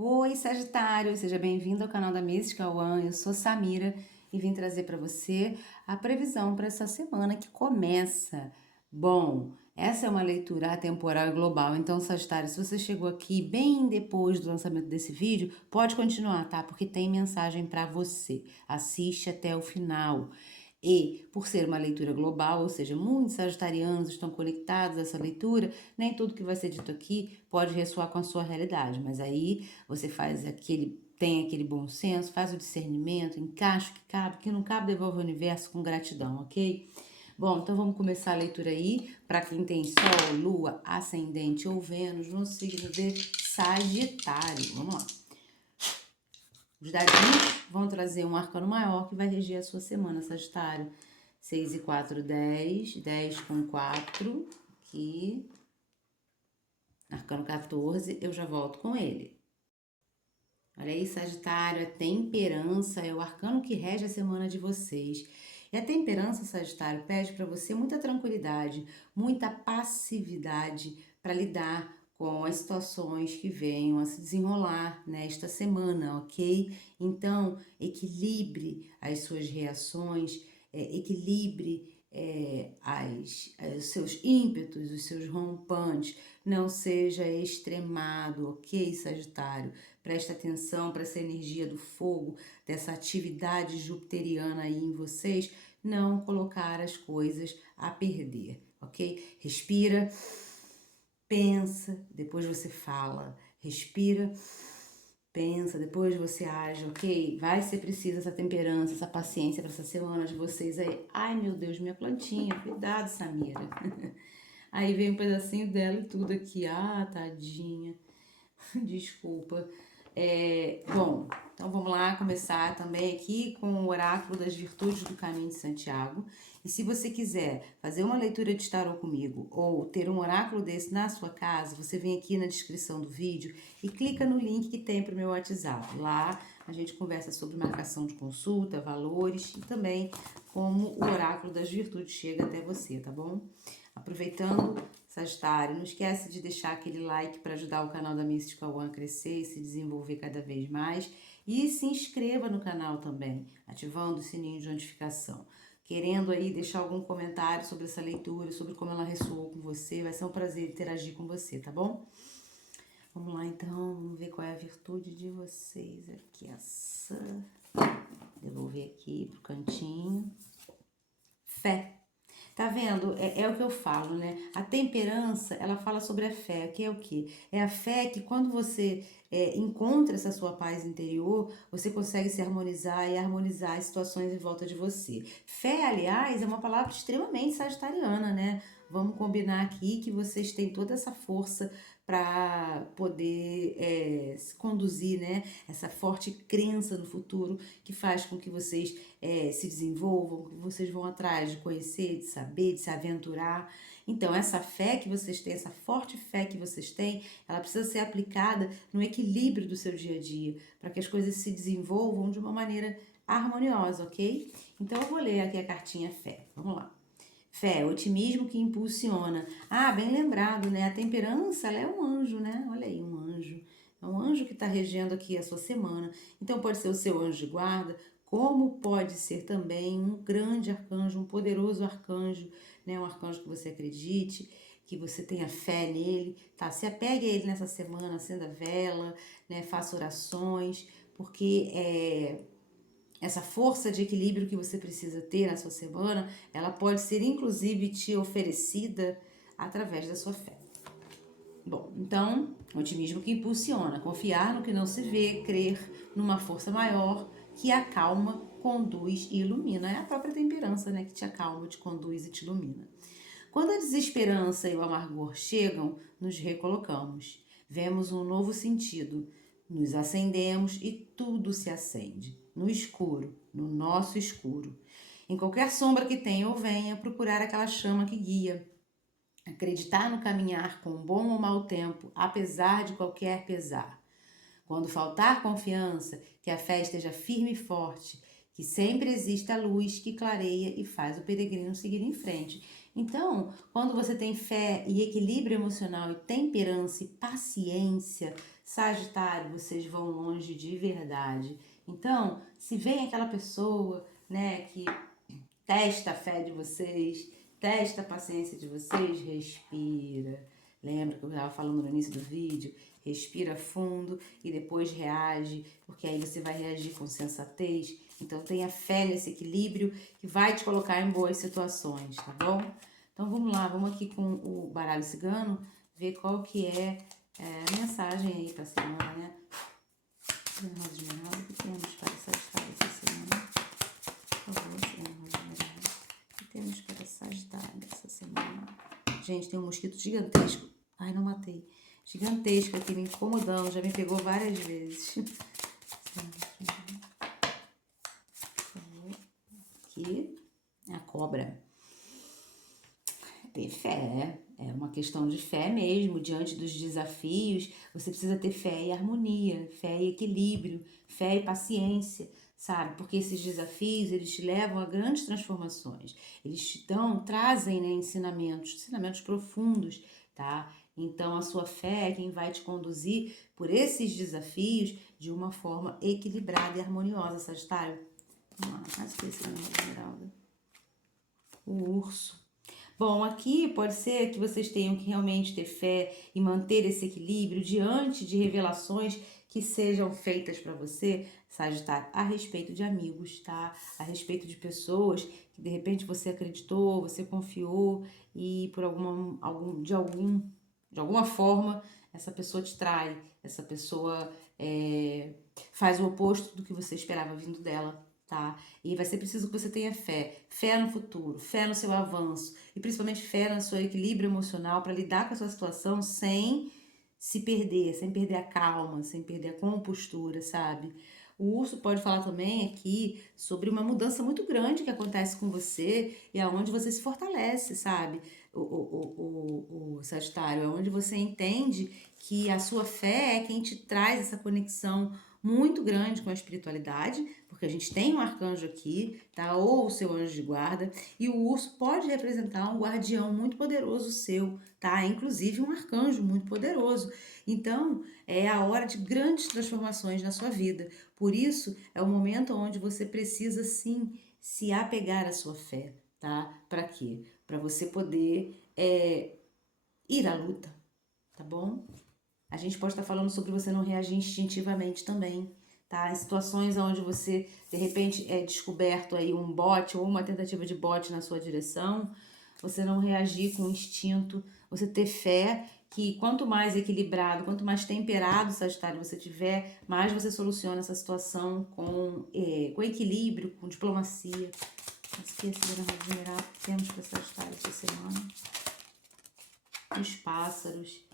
Oi, Sagitário, seja bem-vindo ao canal da Mística One. Eu sou Samira e vim trazer para você a previsão para essa semana que começa. Bom, essa é uma leitura atemporal e global, então, Sagitário, se você chegou aqui bem depois do lançamento desse vídeo, pode continuar, tá? Porque tem mensagem para você. Assiste até o final. E, por ser uma leitura global, ou seja, muitos sagitarianos estão conectados a essa leitura, nem tudo que vai ser dito aqui pode ressoar com a sua realidade, mas aí você tem aquele bom senso, faz o discernimento, encaixa o que cabe, o que não cabe, devolve ao universo com gratidão, ok? Bom, então vamos começar a leitura aí, para quem tem Sol, Lua, Ascendente ou Vênus no signo de Sagitário. Vamos lá. Os dadinhos vão trazer um arcano maior que vai reger a sua semana, Sagitário. 6 e 4, 10. 10 com 4. Aqui. Arcano 14, eu já volto com ele. Olha aí, Sagitário, a temperança é o arcano que rege a semana de vocês. E a temperança, Sagitário, pede para você muita tranquilidade, muita passividade para lidar com as situações que venham a se desenrolar nesta semana, ok? Então, equilibre as suas reações, equilibre os seus ímpetos, os seus rompantes, não seja extremado, ok, Sagitário? Presta atenção para essa energia do fogo, dessa atividade jupiteriana aí em vocês, não colocar as coisas a perder, ok? Respira, pensa, depois você fala. Respira, pensa, depois você age, ok? Vai ser preciso essa temperança, essa paciência para essa semana de vocês aí. Ai, meu Deus, minha plantinha, cuidado, Samira. Aí vem um pedacinho dela e tudo aqui. Ah, tadinha. Desculpa. Bom, então vamos lá começar também aqui com o oráculo das virtudes do caminho de Santiago. E se você quiser fazer uma leitura de tarô comigo ou ter um oráculo desse na sua casa, você vem aqui na descrição do vídeo e clica no link que tem para o meu WhatsApp. Lá a gente conversa sobre marcação de consulta, valores e também como o oráculo das virtudes chega até você, tá bom? Aproveitando, Sagitário, não esquece de deixar aquele like para ajudar o canal da Mística One a crescer e se desenvolver cada vez mais. E se inscreva no canal também, ativando o sininho de notificação. Querendo aí deixar algum comentário sobre essa leitura, sobre como ela ressoou com você, vai ser um prazer interagir com você, tá bom? Vamos lá então, vamos ver qual é a virtude de vocês aqui. Essa. Devolver aqui pro cantinho. Fé. Tá vendo? É o que eu falo, né? A temperança, ela fala sobre a fé, que é o quê? É a fé que quando você encontra essa sua paz interior, você consegue se harmonizar e harmonizar as situações em volta de você. Fé, aliás, é uma palavra extremamente sagitariana, né? Vamos combinar aqui que vocês têm toda essa força para poder se conduzir, né? Essa forte crença no futuro que faz com que vocês se desenvolvam, que vocês vão atrás de conhecer, de saber, de se aventurar. Então, essa fé que vocês têm, essa forte fé que vocês têm, ela precisa ser aplicada no equilíbrio do seu dia a dia, para que as coisas se desenvolvam de uma maneira harmoniosa, ok? Então, eu vou ler aqui a cartinha fé. Vamos lá. Fé, otimismo que impulsiona. Ah, bem lembrado, né? A temperança, ela é um anjo, né? Olha aí, um anjo. É um anjo que está regendo aqui a sua semana. Então, pode ser o seu anjo de guarda, como pode ser também um grande arcanjo, um poderoso arcanjo, né? Um arcanjo que você acredite, que você tenha fé nele, tá? Se apegue a ele nessa semana, acenda vela, né? Faça orações, porque essa força de equilíbrio que você precisa ter na sua semana, ela pode ser inclusive te oferecida através da sua fé. Bom, então, otimismo que impulsiona, confiar no que não se vê, crer numa força maior que acalma, conduz e ilumina. É a própria temperança, né, que te acalma, te conduz e te ilumina. Quando a desesperança e o amargor chegam, nos recolocamos. Vemos um novo sentido, nos acendemos e tudo se acende. No escuro, no nosso escuro. Em qualquer sombra que tenha ou venha, procurar aquela chama que guia. Acreditar no caminhar com bom ou mau tempo, apesar de qualquer pesar. Quando faltar confiança, que a fé esteja firme e forte, que sempre exista a luz que clareia e faz o peregrino seguir em frente. Então, quando você tem fé e equilíbrio emocional e temperança e paciência, Sagitário, vocês vão longe de verdade. Então, se vem aquela pessoa, né, que testa a fé de vocês, testa a paciência de vocês, respira. Lembra que eu estava falando no início do vídeo? Respira fundo e depois reage, porque aí você vai reagir com sensatez. Então tenha fé nesse equilíbrio que vai te colocar em boas situações, tá bom? Então vamos lá, vamos aqui com o baralho cigano, ver qual que é a mensagem aí pra semana, né? Rosa de Esmeralda, o que temos para Sagitário essa semana? Por favor, Rosa de Esmeralda. O que temos para Sagitário essa semana? Gente, tem um mosquito gigantesco. Ai, não matei. Gigantesco aqui me incomodando, já me pegou várias vezes. Aqui é a cobra. Ter fé, é uma questão de fé mesmo, diante dos desafios, você precisa ter fé e harmonia, fé e equilíbrio, fé e paciência, sabe? Porque esses desafios, eles te levam a grandes transformações, eles te trazem, né, ensinamentos profundos, tá? Então, a sua fé é quem vai te conduzir por esses desafios de uma forma equilibrada e harmoniosa, Sagitário. Vamos lá, mais que esse Esmeralda. O urso. Bom, aqui pode ser que vocês tenham que realmente ter fé e manter esse equilíbrio diante de revelações que sejam feitas para você, Sagitário, a respeito de amigos, tá? A respeito de pessoas que de repente você acreditou, você confiou e por de alguma forma essa pessoa te trai, essa pessoa faz o oposto do que você esperava vindo dela, tá? E vai ser preciso que você tenha fé, fé no futuro, fé no seu avanço e principalmente fé no seu equilíbrio emocional para lidar com essa situação sem se perder, sem perder a calma, sem perder a compostura, sabe? O urso pode falar também aqui sobre uma mudança muito grande que acontece com você e aonde você se fortalece, sabe? O Sagitário, é onde você entende que a sua fé é quem te traz essa conexão muito grande com a espiritualidade, porque a gente tem um arcanjo aqui, tá? Ou o seu anjo de guarda, e o urso pode representar um guardião muito poderoso seu, tá? Inclusive um arcanjo muito poderoso. Então, é a hora de grandes transformações na sua vida. Por isso, é o momento onde você precisa sim se apegar à sua fé, tá? Para quê? Para você poder ir à luta, tá bom? A gente pode estar falando sobre você não reagir instintivamente também, tá? Em situações onde você, de repente, é descoberto aí um bote ou uma tentativa de bote na sua direção, você não reagir com instinto, você ter fé que quanto mais equilibrado, quanto mais temperado, Sagitário, você tiver, mais você soluciona essa situação com equilíbrio, com diplomacia. Esqueci da geral que temos para Sagitário essa semana. Os pássaros.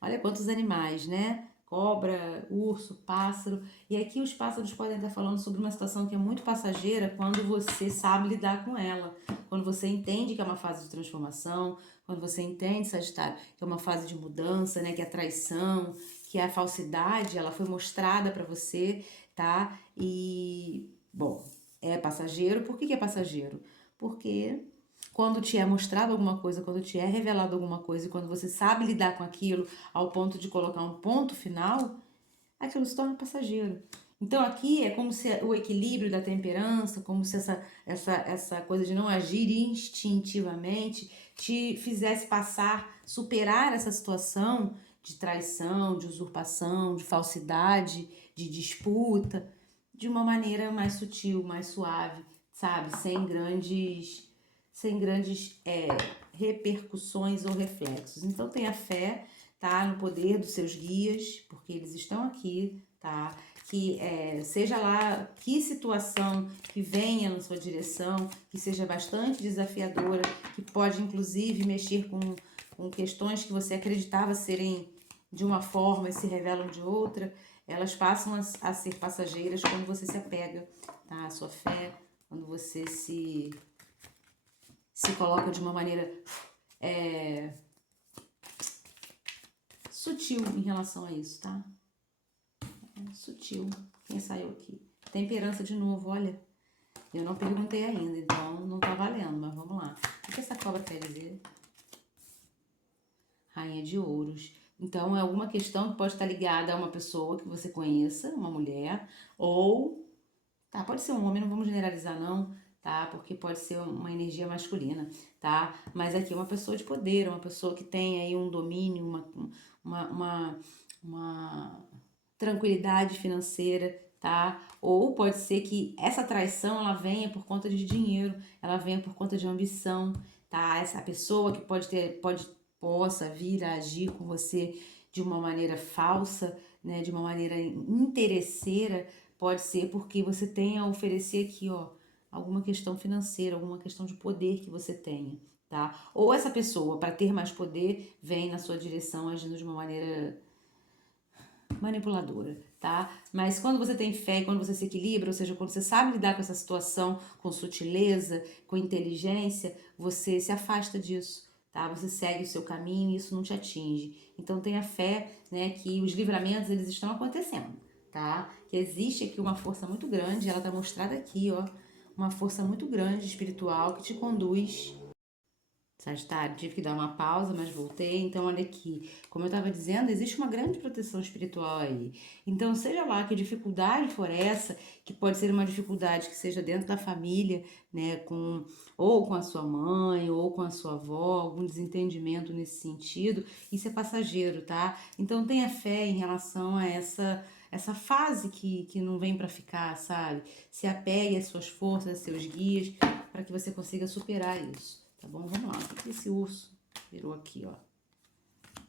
Olha quantos animais, né? Cobra, urso, pássaro. E aqui os pássaros podem estar falando sobre uma situação que é muito passageira quando você sabe lidar com ela. Quando você entende que é uma fase de transformação, quando você entende, Sagitário, que é uma fase de mudança, né? Que é a traição, que é a falsidade, ela foi mostrada para você, tá? E, bom, é passageiro. Por que é passageiro? Porque quando te é mostrado alguma coisa, quando te é revelado alguma coisa, e quando você sabe lidar com aquilo ao ponto de colocar um ponto final, aquilo se torna passageiro. Então aqui é como se o equilíbrio da temperança, como se essa coisa de não agir instintivamente te fizesse passar, superar essa situação de traição, de usurpação, de falsidade, de disputa, de uma maneira mais sutil, mais suave, sabe? Sem grandes repercussões ou reflexos. Então tenha fé, tá? No poder dos seus guias, porque eles estão aqui, tá? Que seja lá que situação que venha na sua direção, que seja bastante desafiadora, que pode inclusive mexer com questões que você acreditava serem de uma forma e se revelam de outra, elas passam a ser passageiras quando você se apega, tá? À sua fé, quando você se coloca de uma maneira sutil em relação a isso, tá? Sutil. Quem saiu aqui? Temperança de novo, olha. Eu não perguntei ainda, então não tá valendo, mas vamos lá. O que essa cobra quer dizer? Rainha de ouros. Então, é alguma questão que pode estar ligada a uma pessoa que você conheça, uma mulher, ou, tá, pode ser um homem, não vamos generalizar não, tá? Porque pode ser uma energia masculina, tá? Mas aqui é uma pessoa de poder, uma pessoa que tem aí um domínio, uma, uma, uma tranquilidade financeira, tá? Ou pode ser que essa traição ela venha por conta de dinheiro, ela venha por conta de ambição, tá? Essa pessoa que possa vir a agir com você de uma maneira falsa, né? De uma maneira interesseira, pode ser porque você tem a oferecer aqui, ó, alguma questão financeira, alguma questão de poder que você tenha, tá? Ou essa pessoa, para ter mais poder, vem na sua direção agindo de uma maneira manipuladora, tá? Mas quando você tem fé e quando você se equilibra, ou seja, quando você sabe lidar com essa situação com sutileza, com inteligência, você se afasta disso, tá? Você segue o seu caminho e isso não te atinge. Então tenha fé, né, que os livramentos eles estão acontecendo, tá? Que existe aqui uma força muito grande, ela tá mostrada aqui, ó, uma força muito grande espiritual que te conduz. Sagitário, tive que dar uma pausa, mas voltei. Então, olha aqui, como eu estava dizendo, existe uma grande proteção espiritual aí. Então, seja lá que dificuldade for essa, que pode ser uma dificuldade que seja dentro da família, né, ou com a sua mãe, ou com a sua avó, algum desentendimento nesse sentido, isso é passageiro, tá? Então, tenha fé em relação a essa fase que não vem para ficar, sabe? Se apegue às suas forças, aos seus guias, para que você consiga superar isso. Tá bom? Vamos lá. O que esse urso virou aqui, ó?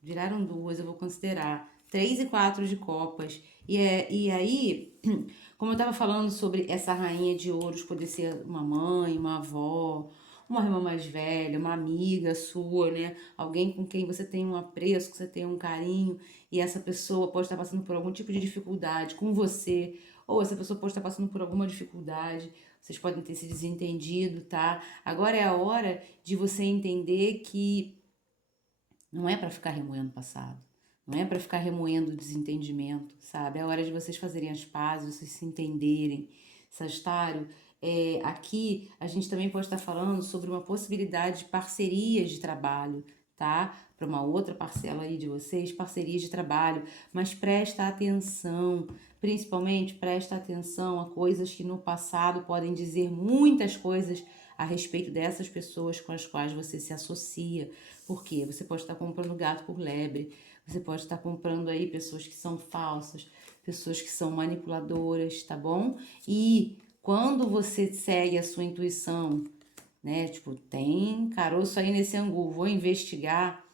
Viraram duas, eu vou considerar. 3 e 4 de copas. E aí, como eu tava falando sobre essa rainha de ouros poder ser uma mãe, uma avó, uma irmã mais velha, uma amiga sua, né? Alguém com quem você tem um apreço, que você tem um carinho, e essa pessoa pode estar passando por algum tipo de dificuldade com você, ou essa pessoa pode estar passando por alguma dificuldade, vocês podem ter se desentendido, tá? Agora é a hora de você entender que não é para ficar remoendo o passado. Não é para ficar remoendo o desentendimento, sabe? É hora de vocês fazerem as pazes, vocês se entenderem. Sagitário, aqui a gente também pode estar falando sobre uma possibilidade de parcerias de trabalho, tá? Para uma outra parcela aí de vocês, parcerias de trabalho. Mas presta atenção, principalmente presta atenção a coisas que no passado podem dizer muitas coisas a respeito dessas pessoas com as quais você se associa. Por quê? Você pode estar comprando gato por lebre, você pode estar comprando aí pessoas que são falsas, pessoas que são manipuladoras, tá bom? E quando você segue a sua intuição, né? Tipo, tem caroço aí nesse angu, vou investigar.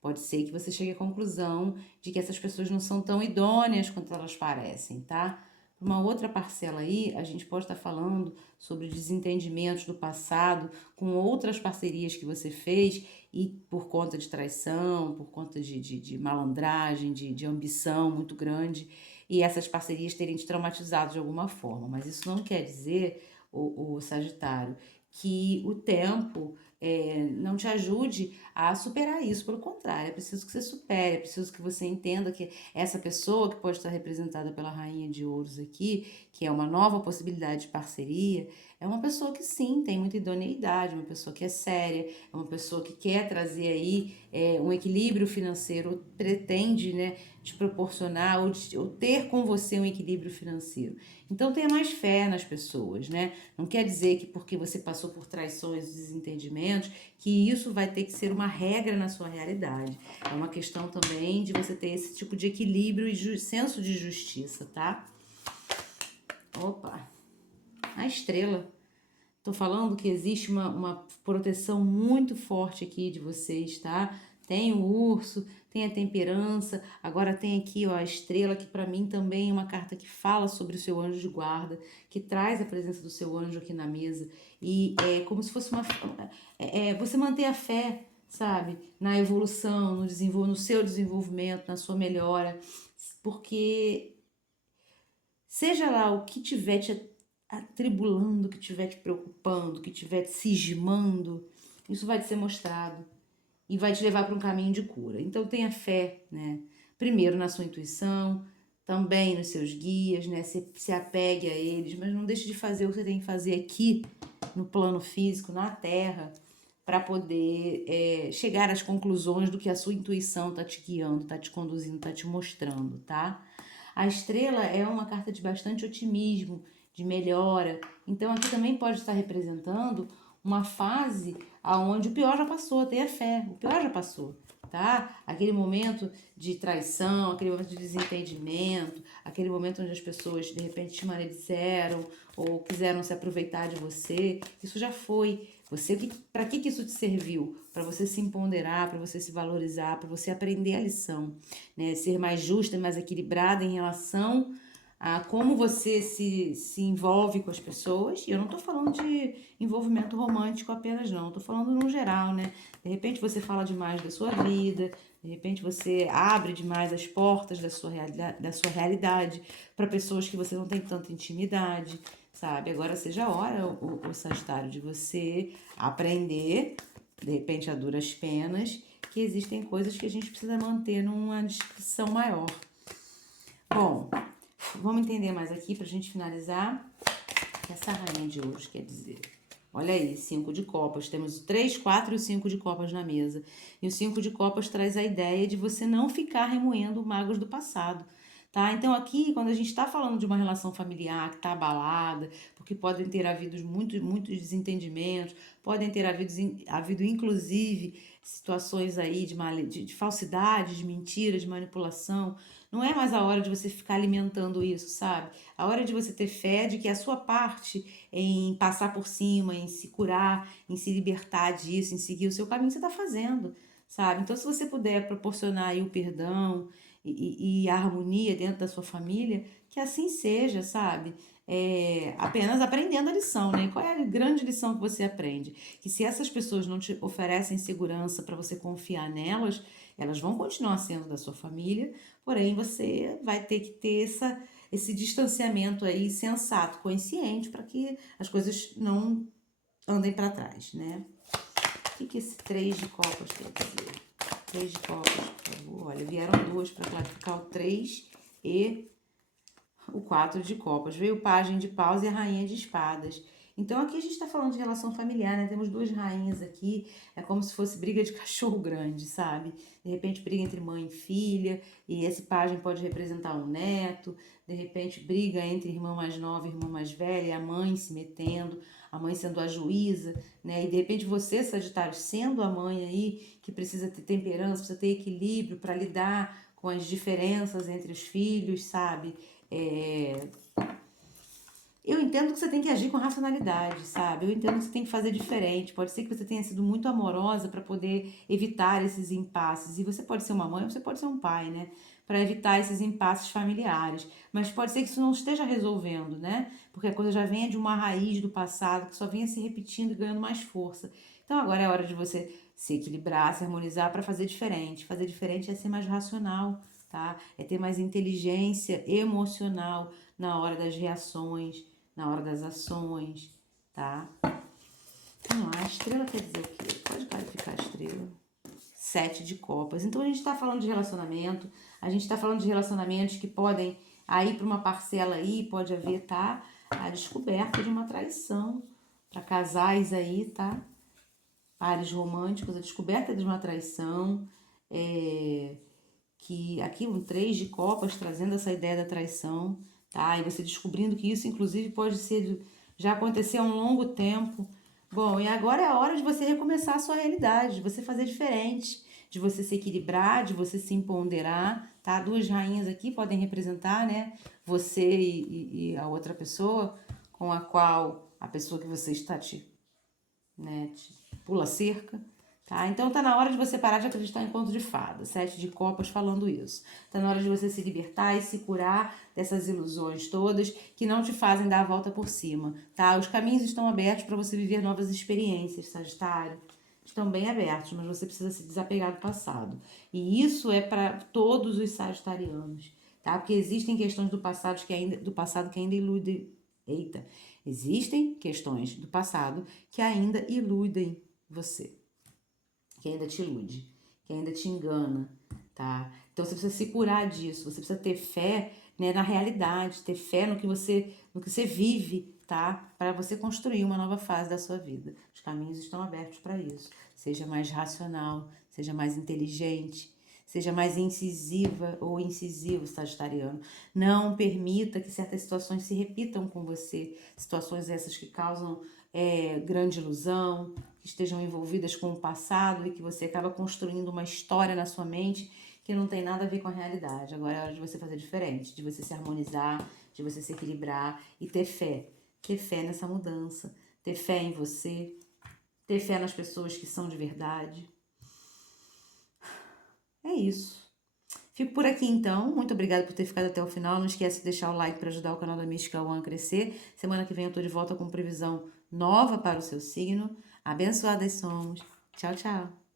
Pode ser que você chegue à conclusão de que essas pessoas não são tão idôneas quanto elas parecem, tá? Uma outra parcela aí, a gente pode estar falando sobre desentendimentos do passado com outras parcerias que você fez e por conta de traição, por conta de malandragem, de ambição muito grande, e essas parcerias terem te traumatizado de alguma forma. Mas isso não quer dizer, o Sagitário, que o tempo não te ajude a superar isso. Pelo contrário, é preciso que você supere, é preciso que você entenda que essa pessoa que pode estar representada pela Rainha de Ouros aqui, que é uma nova possibilidade de parceria, é uma pessoa que sim, tem muita idoneidade, uma pessoa que é séria, é uma pessoa que quer trazer aí um equilíbrio financeiro, pretende, né, te proporcionar ou ter com você um equilíbrio financeiro. Então tenha mais fé nas pessoas, né? Não quer dizer que porque você passou por traições e desentendimentos, que isso vai ter que ser uma regra na sua realidade. É uma questão também de você ter esse tipo de equilíbrio e senso de justiça, tá? Opa, a estrela. Tô falando que existe uma proteção muito forte aqui de vocês, tá? Tem o urso, tem a temperança, agora tem aqui, ó, a estrela, que para mim também é uma carta que fala sobre o seu anjo de guarda, que traz a presença do seu anjo aqui na mesa. E é como se fosse você manter a fé, sabe? Na evolução, no seu desenvolvimento, na sua melhora. Porque seja lá o que tiver te atribulando, que tiver te preocupando, que tiver te cismando, isso vai te ser mostrado e vai te levar para um caminho de cura. Então tenha fé, né? Primeiro na sua intuição, também nos seus guias, né? Se apegue a eles, mas não deixe de fazer o que você tem que fazer aqui no plano físico, na Terra, para poder chegar às conclusões do que a sua intuição tá te guiando, tá te conduzindo, tá te mostrando, tá? A estrela é uma carta de bastante otimismo, de melhora. Então aqui também pode estar representando uma fase aonde o pior já passou, tenha fé, o pior já passou, tá? Aquele momento de traição, aquele momento de desentendimento, aquele momento onde as pessoas de repente te maldizeram ou quiseram se aproveitar de você, isso já foi. Você, para que isso te serviu? Para você se empoderar, para você se valorizar, para você aprender a lição, né? Ser mais justa e mais equilibrada em relação a como você se envolve com as pessoas. E eu não tô falando de envolvimento romântico apenas, não. Eu tô falando no geral, né? De repente você fala demais da sua vida, de repente você abre demais as portas da sua realidade para pessoas que você não tem tanta intimidade, sabe? Agora seja a hora, o Sagitário, de você aprender, de repente a duras penas, que existem coisas que a gente precisa manter numa discrição maior. Bom, vamos entender mais aqui pra gente finalizar. O que essa rainha de ouros quer dizer? Olha aí, 5 de copas. Temos o 3, 4 e o 5 de copas na mesa. E o 5 de copas traz a ideia de você não ficar remoendo magos do passado. Tá? Então aqui, quando a gente está falando de uma relação familiar que está abalada, porque podem ter havido muitos desentendimentos, podem ter havido inclusive situações aí de falsidade, de mentira, de manipulação, não é mais a hora de você ficar alimentando isso, sabe? A hora de você ter fé de que a sua parte em passar por cima, em se curar, em se libertar disso, em seguir o seu caminho, você está fazendo, sabe? Então, se você puder proporcionar aí o perdão e a harmonia dentro da sua família, que assim seja, sabe? Apenas aprendendo a lição, né? E qual é a grande lição que você aprende? Que se essas pessoas não te oferecem segurança para você confiar nelas, elas vão continuar sendo da sua família, porém você vai ter que ter esse distanciamento aí sensato, consciente, para que as coisas não andem para trás, né? O que esse 3 de copas quer dizer? 3 de copas, por favor. Olha, vieram duas para clarificar o 3 e o 4 de copas. Veio o pajem de paus e a rainha de espadas. Então aqui a gente está falando de relação familiar, né? Temos duas rainhas aqui, é como se fosse briga de cachorro grande, sabe? De repente briga entre mãe e filha, e esse pajem pode representar um neto, de repente briga entre irmã mais nova e irmã mais velha, e a mãe se metendo, a mãe sendo a juíza, né? E de repente você, Sagitário, sendo a mãe aí, que precisa ter temperança, precisa ter equilíbrio para lidar com as diferenças entre os filhos, sabe? Eu entendo que você tem que agir com racionalidade, sabe? Eu entendo que você tem que fazer diferente. Pode ser que você tenha sido muito amorosa para poder evitar esses impasses. E você pode ser uma mãe ou você pode ser um pai, né? Para evitar esses impasses familiares. Mas pode ser que isso não esteja resolvendo, né? Porque a coisa já venha de uma raiz do passado que só venha se repetindo e ganhando mais força. Então agora é hora de você se equilibrar, se harmonizar para fazer diferente. Fazer diferente é ser mais racional, tá? É ter mais inteligência emocional na hora das reações, na hora das ações, tá? Vamos lá, a estrela quer dizer o quê? Pode clarificar a estrela. 7 de copas. Então a gente tá falando de relacionamento, a gente tá falando de relacionamentos que podem, aí para uma parcela aí, pode haver, tá? A descoberta de uma traição. Para casais aí, tá? Pares românticos, a descoberta de uma traição, que aqui um 3 de copas trazendo essa ideia da traição, tá? E você descobrindo que isso inclusive pode ser já aconteceu há um longo tempo. Bom, e agora é a hora de você recomeçar a sua realidade, de você fazer diferente, de você se equilibrar, de você se empoderar, tá? Duas rainhas aqui podem representar, né? Você e a outra pessoa com a qual a pessoa que você está te pula cerca, tá? Então tá na hora de você parar de acreditar em conto de fada. 7 de copas falando isso. Tá na hora de você se libertar e se curar dessas ilusões todas que não te fazem dar a volta por cima, tá? Os caminhos estão abertos para você viver novas experiências, Sagitário. Estão bem abertos, mas você precisa se desapegar do passado. E isso é para todos os sagitarianos, tá? Porque existem questões do passado que ainda iludem. Eita, existem questões do passado que ainda iludem você, que ainda te ilude, que ainda te engana, tá? Então você precisa se curar disso, você precisa ter fé, né, na realidade, ter fé no que você vive, tá? Para você construir uma nova fase da sua vida. Os caminhos estão abertos para isso. Seja mais racional, seja mais inteligente, seja mais incisiva ou incisivo, sagitariano. Não permita que certas situações se repitam com você. Situações essas que causam grande ilusão, que estejam envolvidas com o passado e que você acaba construindo uma história na sua mente que não tem nada a ver com a realidade. Agora é hora de você fazer diferente, de você se harmonizar, de você se equilibrar e ter fé. Ter fé nessa mudança, ter fé em você, ter fé nas pessoas que são de verdade. É isso. Fico por aqui então. Muito obrigada por ter ficado até o final. Não esquece de deixar o like para ajudar o canal da Mística One a crescer. Semana que vem eu tô de volta com previsão nova para o seu signo. Abençoadas somos. Tchau, tchau.